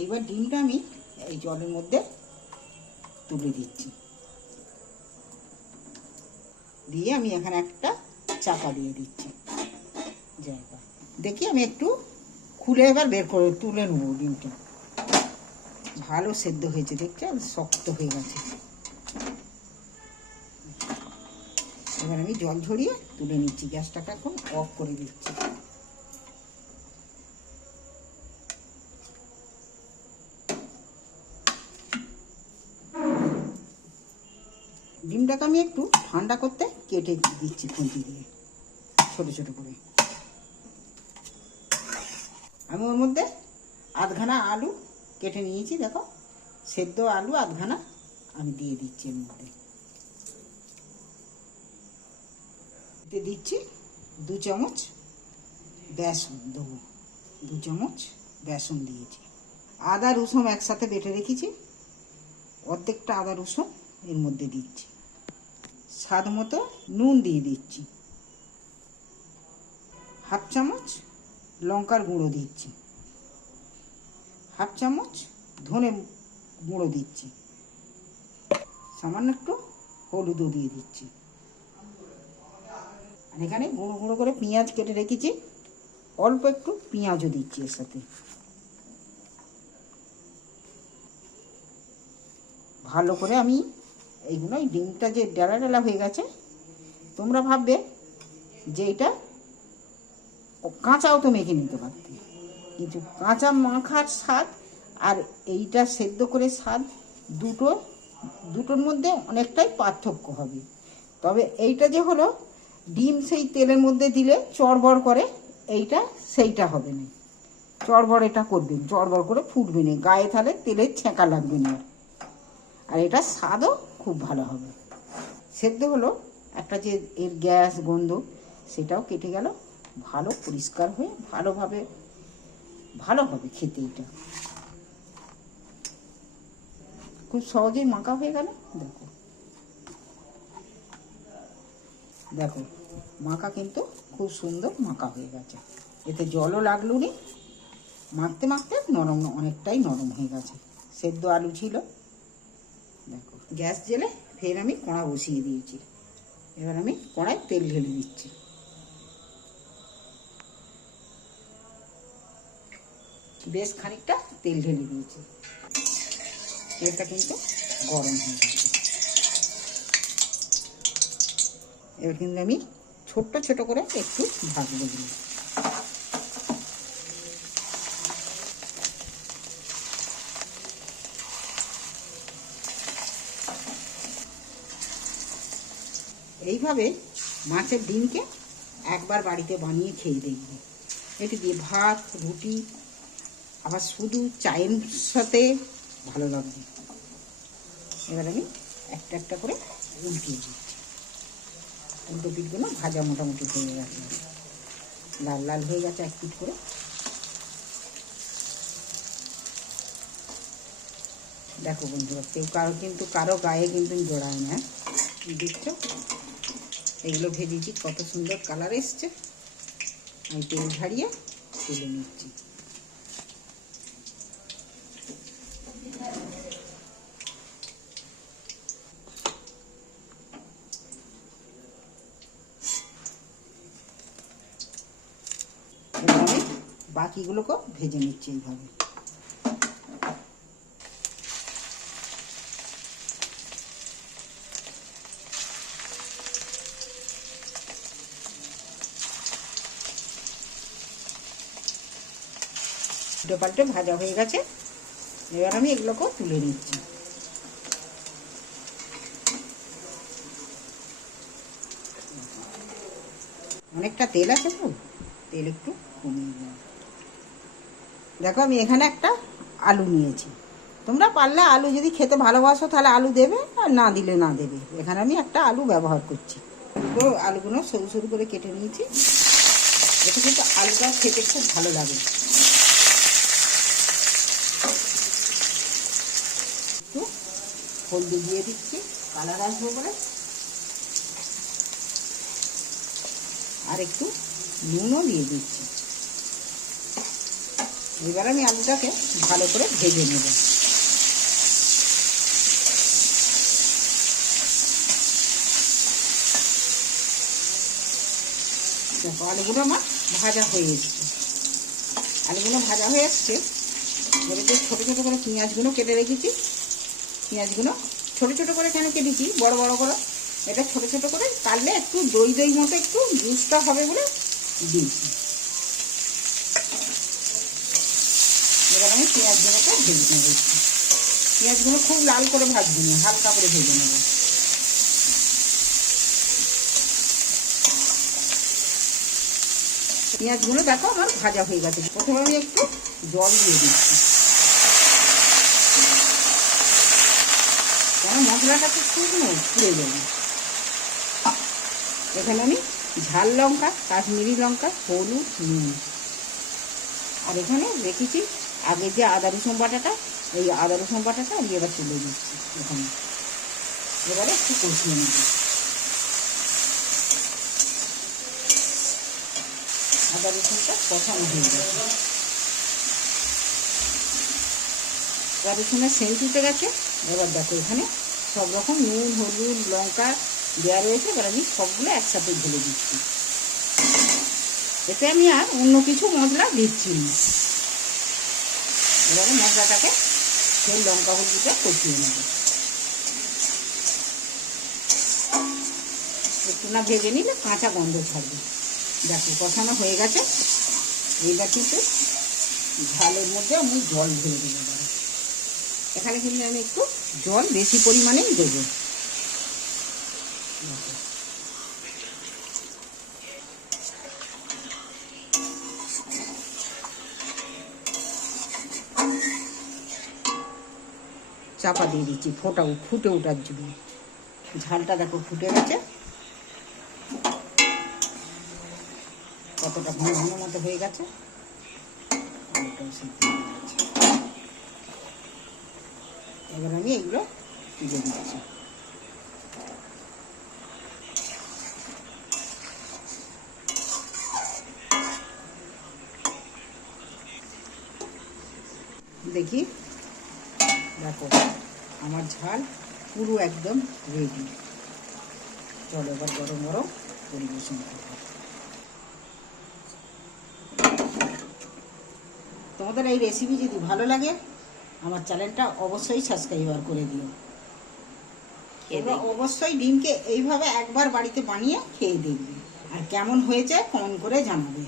এইবার ডিমটা আমি এই জলের মধ্যে তুলে দিচ্ছি। দিয়ে আমি এখানে একটা চাপা দিয়ে দিচ্ছি। জায়গা দেখি আমি একটু খুলে এবার বের করে তুলে নেব ডিমটা। ভালো সেদ্ধ হয়েছে, দেখছ? শক্ত হয়ে গেছে। এবার আমি জল ঝরিয়ে তুলে নিচ্ছি। গ্যাসটাকে এখন অফ করে দিচ্ছি। ডিমটাকে আমি একটু ঠান্ডা করতে কেটে দিচ্ছি খুন্তি দিয়ে, ছোট ছোট করে। আমি ওর মধ্যে আধখানা আলু কেটে নিয়েছি, দেখো, সেদ্ধ আলু আধখানা আমি দিয়ে দিচ্ছি এর মধ্যে। এতে দিচ্ছি দু চামচ বেসন দেবো, দু চামচ বেসন দিয়েছি। আদা রসুন একসাথে বেটে রেখেছি, অর্ধেকটা আদা রসুন এর মধ্যে দিচ্ছি। স্বাদ মতো নুন দিয়ে দিচ্ছি। হাফ চামচ লঙ্কার গুঁড়ো দিচ্ছি। হাফ চামচ ধনে গুঁড়ো দিচ্ছি। সামান্য একটু হলুদও দিয়ে দিচ্ছি। আর এখানে গুঁড়ো গুঁড়ো করে পেঁয়াজ কেটে রেখেছি। অল্প একটু পেঁয়াজও দিচ্ছি এর সাথে। ভালো করে আমি এইগুলো এই ডিমটা যে ডেলা ডেলা হয়ে গেছে, তোমরা ভাববে যে এটা কাঁচাও তো মেখে নিতে পারতে। কিন্তু কাঁচা মাখার স্বাদ আর এইটা সেদ্ধ করে স্বাদ দুটো, দুটোর মধ্যে অনেকটাই পার্থক্য হবে। তবে এইটা যে হলো, ডিম সেই তেলের মধ্যে দিলে চড়বড় করে, এইটা সেইটা হবে না। চড়বড় এটা করবেন চড়বড় করে ফুটবে না। গায়ে তাহলে তেলের ছেঁকা লাগবে না। আর এটা স্বাদও খুব ভালো হবে। সেদ্ধ হলো, একটা যে এর গ্যাস গন্ধ, সেটাও কেটে গেল। ভালো পরিষ্কার হয়ে ভালোভাবে, ভালো হবে খেতে এটা। খুব সহজেই মাখা হয়ে গেল। দেখো। দেখো, মাখা কিন্তু খুব সুন্দর মাখা হয়ে গেছে। এতে জলও লাগল নি। মাখতে মাখতে নরম, অনেকটাই নরম হয়ে গেছে। সেদ্ধ আলু ছিল। দেখো, গ্যাস জেলে ফের আমি কড়া বসিয়ে দিয়েছি। এবার আমি কড়ায় তেল ঢেলে দিচ্ছি। বেশ খানিকটা তেল ঢেলে দিয়েছি। তেলটা কিন্তু গরম হয়ে গেছে। এবার কিন্তু আমি ছোট্ট ছোট করে একটু ভাজবো। দিলাম এইভাবে মাছের ডিমকে একবার বাড়িতে বানিয়ে খেয়ে দেখবে। এটি দিয়ে ভাত, রুটি, আবার শুধু চায়ের সাথে ভালো লাগবে। এবার আমি একটা একটা করে উল্টিয়ে দিচ্ছি। উল্টো পিঠগুলো ভাজা মোটামুটি হয়ে গেছে। লাল লাল হয়ে গেছে এক পিঠ করে। দেখো বন্ধুরা, কেউ কারও কিন্তু কারও গায়ে কিন্তু জোড়ায় না দেখছ? এগুলো ভেজেছি, কত সুন্দর কালার এসছে। আমি তেল ঝাড়িয়ে তুলে নিচ্ছি। বাকিগুলোকেও ভেজে নিচ্ছি এইভাবে। উল্টো পাল্টে ভাজা হয়ে গেছে। এবার আমি এগুলোকেও তুলে নিচ্ছি। অনেকটা তেল আছে তো? তেল একটু কমিয়ে দিলাম। দেখো, আমি এখানে একটা আলু নিয়েছি। তোমরা পারলে আলু যদি খেতে ভালোবাসো, তাহলে আলু দেবে, আর না দিলে না দেবে। এখানে আমি একটা আলু ব্যবহার করছি। তো আলুগুলো সরু সরু করে কেটে নিয়েছি। এটা কিন্তু আলুটা খেতে খুব ভালো লাগে একটু হলদি দিয়ে দিচ্ছি, কালার আসব বলে। আর একটু নুনও দিয়ে দিচ্ছি। এবার আমি আলুটাকে ভালো করে ভেজে নেব। দেখো, আলুগুলো আমার ভাজা হয়ে এসছে। আলুগুলো ভাজা হয়ে এবার যে ছোটো ছোটো করে পেঁয়াজগুলো কেটে রেখেছি পেঁয়াজগুলো ছোটো ছোটো করে কেন কেটেছি? বড় বড় করে। এটা ছোটো ছোটো করে কাটলে একটু দই দই মতো একটু জুসটা হবে বলে দিয়েছি। এবার আমি পেঁয়াজগুলোকে ভেজে নেব। পেঁয়াজগুলো খুব লাল করে ভাজবো না, হালকা করে ভেজে নেব। পেঁয়াজগুলো দেখো আমার ভাজা হয়ে গেছে। প্রথমে আমি একটু জল দিয়ে দিচ্ছি। কেন মশলাটা তো শুকনো পুড়ে যাবে এখানে আমি ঝাল লঙ্কা, কাশ্মীরি লঙ্কা, হলুদ, নুন। আর এখানে রেখেছি আগে যে আদা রসুন বাটাটা, এই আদা রসুন বাটাটা আমি এবার তুলে দিচ্ছি এখানে। এবারে একটু কষিয়ে নেব। আদা রসুনটা কষানো হয়ে গেছে। আদা রসুনের সেন্ট উঠে গেছে। এবার দেখো এখানে সব রকম নুন, হলুদ, লঙ্কা দেওয়া রয়েছে। এবার আমি সবগুলো একসাথে ঢেলে দিচ্ছি। এতে আমি আর অন্য কিছু মশলা দিচ্ছি না। এবারে মশলাটাকে সেই লঙ্কা হলুদটা কষিয়ে নেব। একটু না ভেজে নিলে কাঁচা গন্ধ থাকবে দেখো, কষানো হয়ে গেছে। এইটা কিন্তু ঝালের মধ্যে আমি জল ঢেলে দেবো। এখানে কিন্তু আমি একটু জল বেশি পরিমাণেই দেবো। চাপা দিয়ে দিচ্ছি, ফোটাও, ফুটে ওঠার জন্য। ঝালটা দেখো ফুটে গেছে। কতটা ঘন ঘন মতো হয়ে গেছে আলুটাও সিদ্ধ হয়ে গেছে। এবার আমি এগুলো তুলে দিচ্ছি। দেখি? দেখো, আমার ঝাল পুরো একদম রেডি চলো এবার গরম গরম পরিবেশন করব। তোমাদের এই রেসিপি যদি ভালো লাগে আমার চ্যানেলটা অবশ্যই সাবস্ক্রাইবার করে দিও। এবার অবশ্যই ডিমকে এইভাবে একবার বাড়িতে বানিয়ে খেয়ে দেখবে। আর কেমন হয়েছে কমেন্ট করে জানাবে।